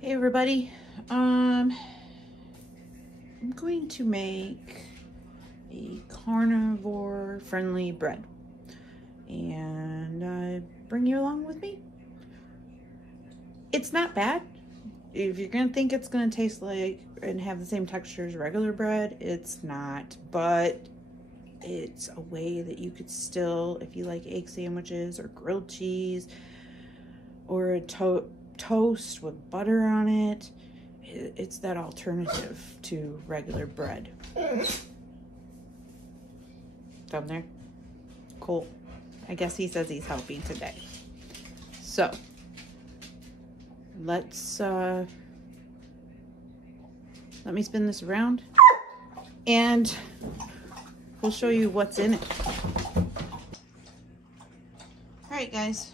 Hey everybody, I'm going to make a carnivore friendly bread and bring you along with me. It's not bad. If you're gonna think it's gonna taste like and have the same texture as regular bread, it's not, but it's a way that you could still, if you like egg sandwiches or grilled cheese or a toast with butter on it, it's that alternative to regular bread. Down there? Cool. I guess he says he's helping today. So, let me spin this around and we'll show you what's in it. Alright guys,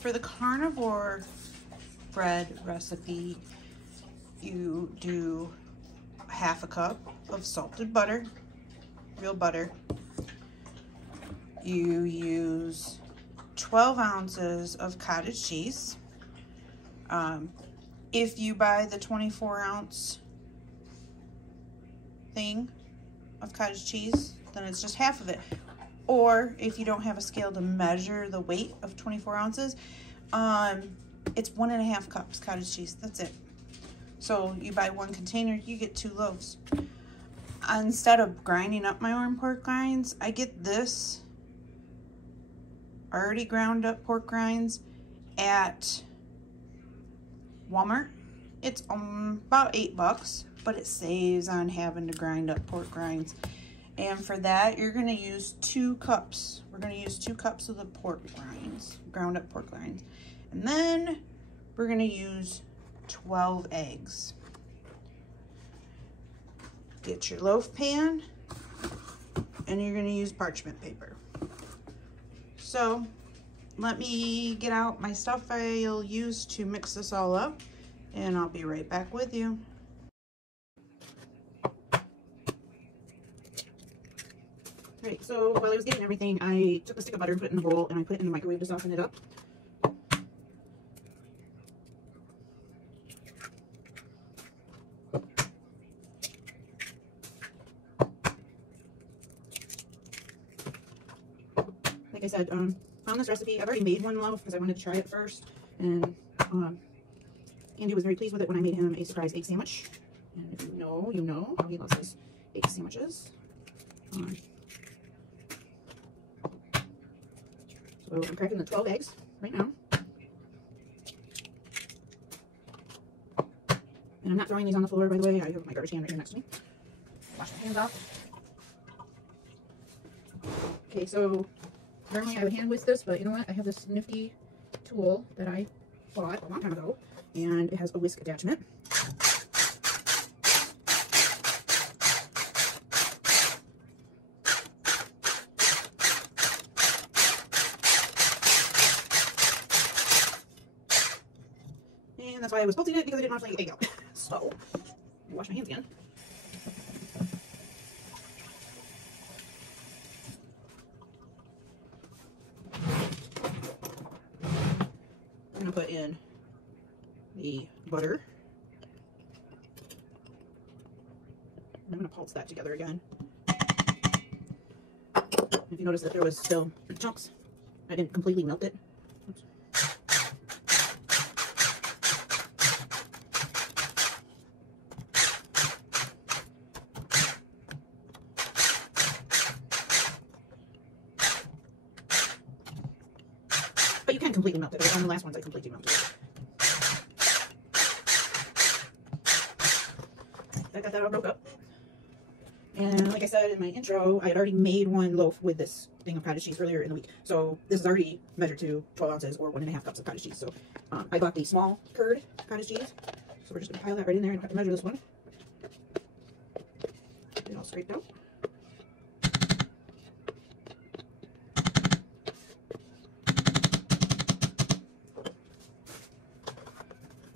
for the carnivore bread recipe, you do half a cup of salted butter, real butter. You use 12 ounces of cottage cheese. If you buy the 24-ounce thing of cottage cheese, then it's just half of it. Or if you don't have a scale to measure the weight of 24 ounces, it's 1.5 cups cottage cheese. That's it. So you buy one container, you get 2 loaves. Instead of grinding up my own pork rinds, I get this already ground up pork rinds at Walmart. It's about $8, but it saves on having to grind up pork rinds. And for that, you're gonna use 2 cups. We're gonna use 2 cups of the pork rinds, ground up pork rinds. And then we're gonna use 12 eggs. Get your loaf pan, and you're gonna use parchment paper. So let me get out my stuff I'll use to mix this all up, and I'll be right back with you. Alright, so while I was getting everything, I took a stick of butter and put it in a bowl, and I put it in the microwave to soften it up. Like I said, found this recipe. I've already made one loaf because I wanted to try it first, and Andy was very pleased with it when I made him a surprise egg sandwich. And if you know how he loves his egg sandwiches. So I'm cracking the 12 eggs right now. And I'm not throwing these on the floor, by the way. I have my garbage can right here next to me. Wash my hands off. Okay, so normally I would hand whisk this, but you know what? I have this nifty tool that I bought a long time ago, and it has a whisk attachment. And that's why I was pulsing it, because I didn't want to fling the egg out. So, wash my hands again. I'm going to put in the butter. I'm going to pulse that together again. If you notice that there was still chunks, I didn't completely melt it. Oops. But you can completely melt it. On the last ones, I completely melted it. I got that all broke up. And like I said in my intro, I had already made one loaf with this thing of cottage cheese earlier in the week. So this is already measured to 12 ounces or 1.5 cups of cottage cheese. So I bought the small curd cottage cheese. So we're just going to pile that right in there. I don't have to measure this one. Get it all scraped out.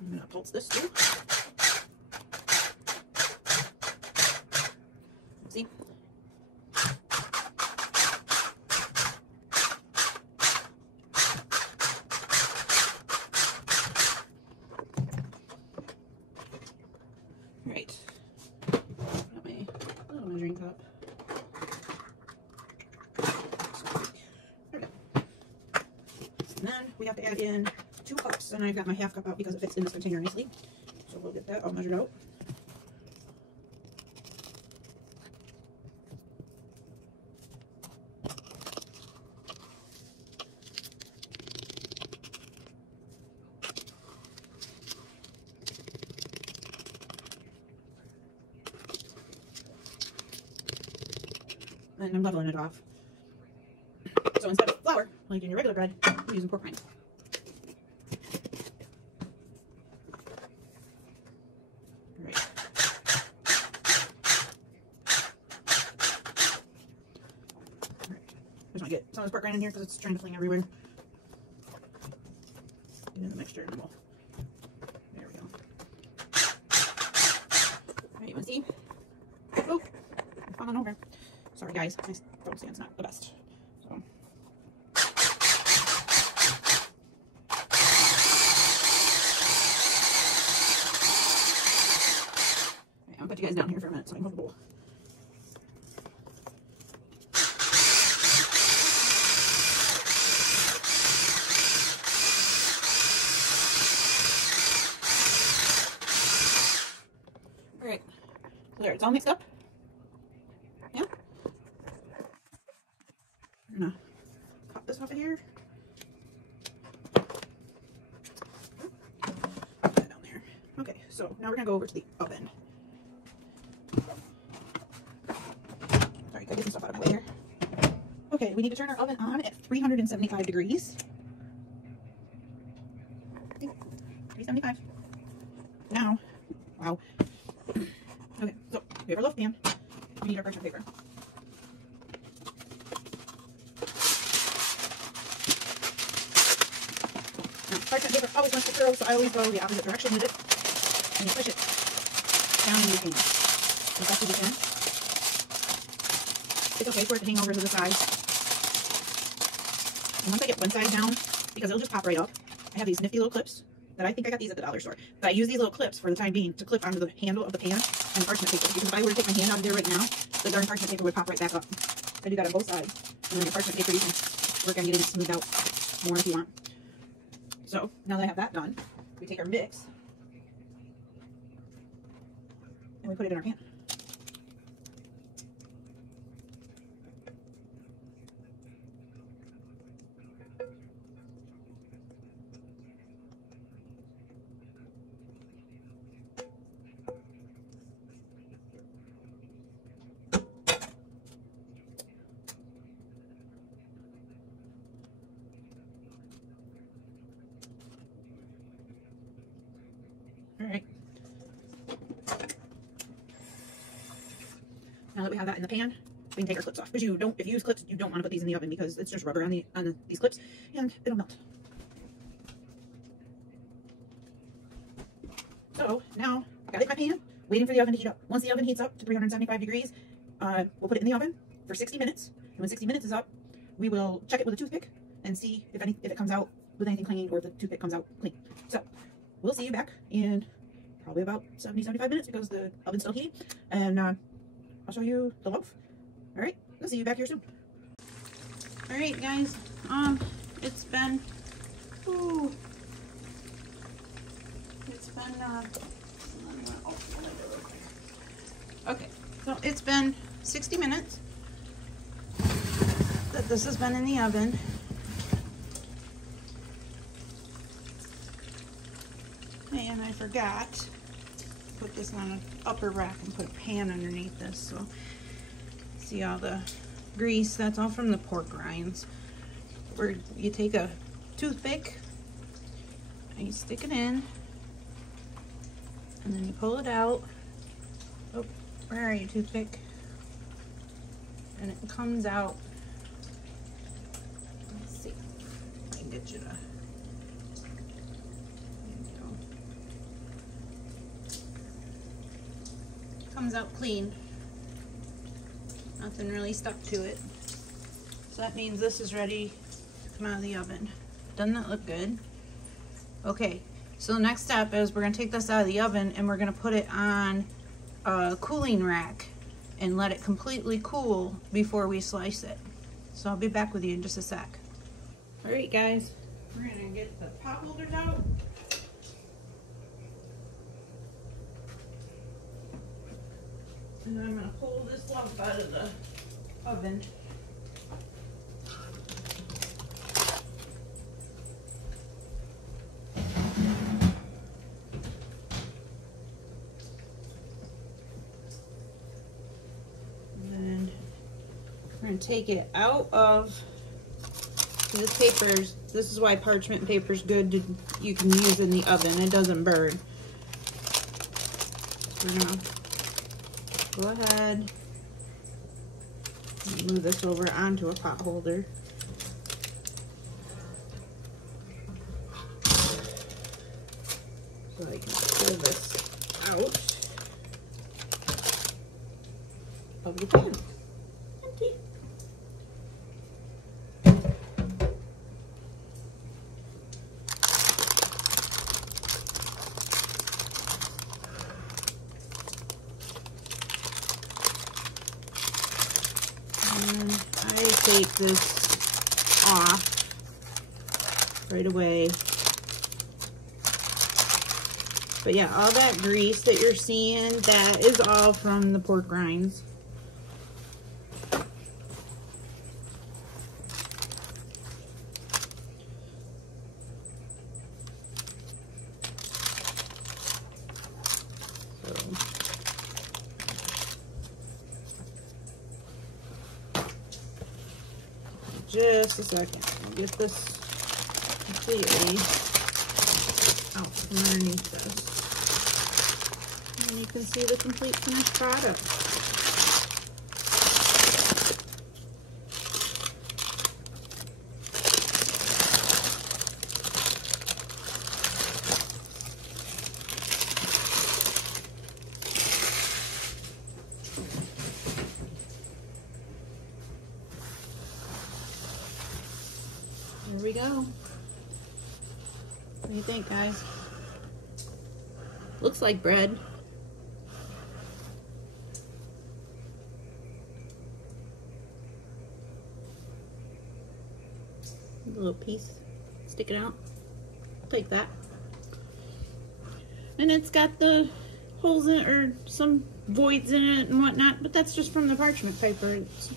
I'm going to pulse this too. See? add in 2 cups, and I've got my half cup out because it fits in this container nicely. So we'll get that all measured out. And I'm leveling it off. So instead of flour, like in your regular bread, I'm using pork rinds. Alright. I just want to get some of this pork rind in here because it's trying to fling everywhere. Get in the mixture and then we'll... There we go. Alright, you want to see? Oh, I'm falling over. Sorry guys, my throat stand's not the best. So. Right, I'll put you guys down here for a minute so I can hold the bowl. Alright, so there, it's all mixed up. Yeah. I'm gonna pop this off of here. Put that down there. Okay, so now we're gonna go over to the oven. Sorry, gotta get some stuff out of my way here. Okay, we need to turn our oven on at 375 degrees. 375. Now, wow. Okay, so we have our loaf pan. We need our parchment paper. Now, parchment paper always wants to curl, so I always go the opposite direction with it. And you push it down in your pan. As best as you can. It's okay for it to hang over to the sides. And once I get one side down, because it'll just pop right up, I have these nifty little clips that I think I got these at the dollar store. But I use these little clips for the time being to clip onto the handle of the pan and the parchment paper. Because if I were to take my hand out of there right now, the darn parchment paper would pop right back up. I do that on both sides. And then the parchment paper, you can work on getting it smoothed out more if you want. So, now that I have that done, we take our mix and we put it in our pan. Alright. Now that we have that in the pan, we can take our clips off. Because you don't, if you use clips, you don't want to put these in the oven because it's just rubber on these clips and it'll melt. So now, got it in my pan, waiting for the oven to heat up. Once the oven heats up to 375 degrees, we'll put it in the oven for 60 minutes. And when 60 minutes is up, we will check it with a toothpick and see if it comes out with anything clinging or if the toothpick comes out clean. So, we'll see you back in probably about 70-75 minutes because the oven's still heating. And I'll show you the loaf. Alright, we'll see you back here soon. Alright guys, it's been, okay, so it's been 60 minutes that this has been in the oven. And I forgot to put this on an upper rack and put a pan underneath this. So see all the grease, that's all from the pork rinds. Where you take a toothpick and you stick it in and then you pull it out. Oh, where are you, toothpick? And it comes out. Let's see if I can get you to. Comes out clean. Nothing really stuck to it. So that means this is ready to come out of the oven. Doesn't that look good? Okay, so the next step is we're gonna take this out of the oven and we're gonna put it on a cooling rack and let it completely cool before we slice it. So I'll be back with you in just a sec. Alright guys, We're gonna get the pot holders out. And I'm gonna pull this lump out of the oven. And we're gonna take it out of this paper's. This is why parchment paper is good to, you can use in the oven. It doesn't burn. So we're gonna go ahead and move this over onto a pot holder. So I can pull this out of the pan. Empty. And I take this off right away. But yeah, all that grease that you're seeing, that is all from the pork rinds. Just a second. I'll get this completely out from underneath this. And you can see the complete finished product. There we go. What do you think, guys? Looks like bread. A little piece sticking out. I'll take that. And it's got the holes in it, or some voids in it and whatnot, but that's just from the parchment paper. It's,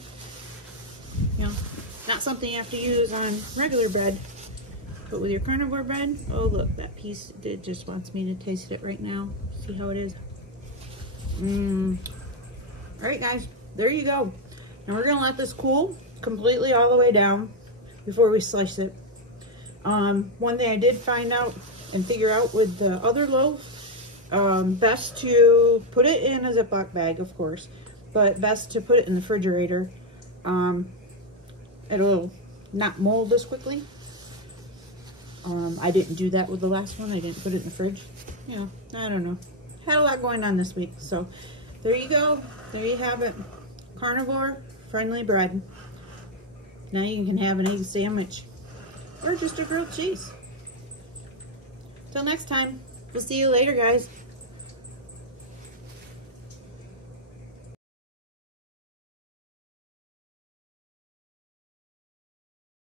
you know, not something you have to use on regular bread. But with your carnivore bread, oh look, that piece, it just wants me to taste it right now. See how it is. Alright guys, there you go. Now we're gonna let this cool completely all the way down before we slice it. One thing I did find out and figure out with the other loaf, best to put it in a Ziploc bag, of course, but best to put it in the refrigerator. It'll not mold as quickly. I didn't do that with the last one. I didn't put it in the fridge. You know, I don't know. Had a lot going on this week. So there you go. There you have it. Carnivore friendly bread. Now you can have an egg sandwich or just a grilled cheese. Till next time. We'll see you later, guys.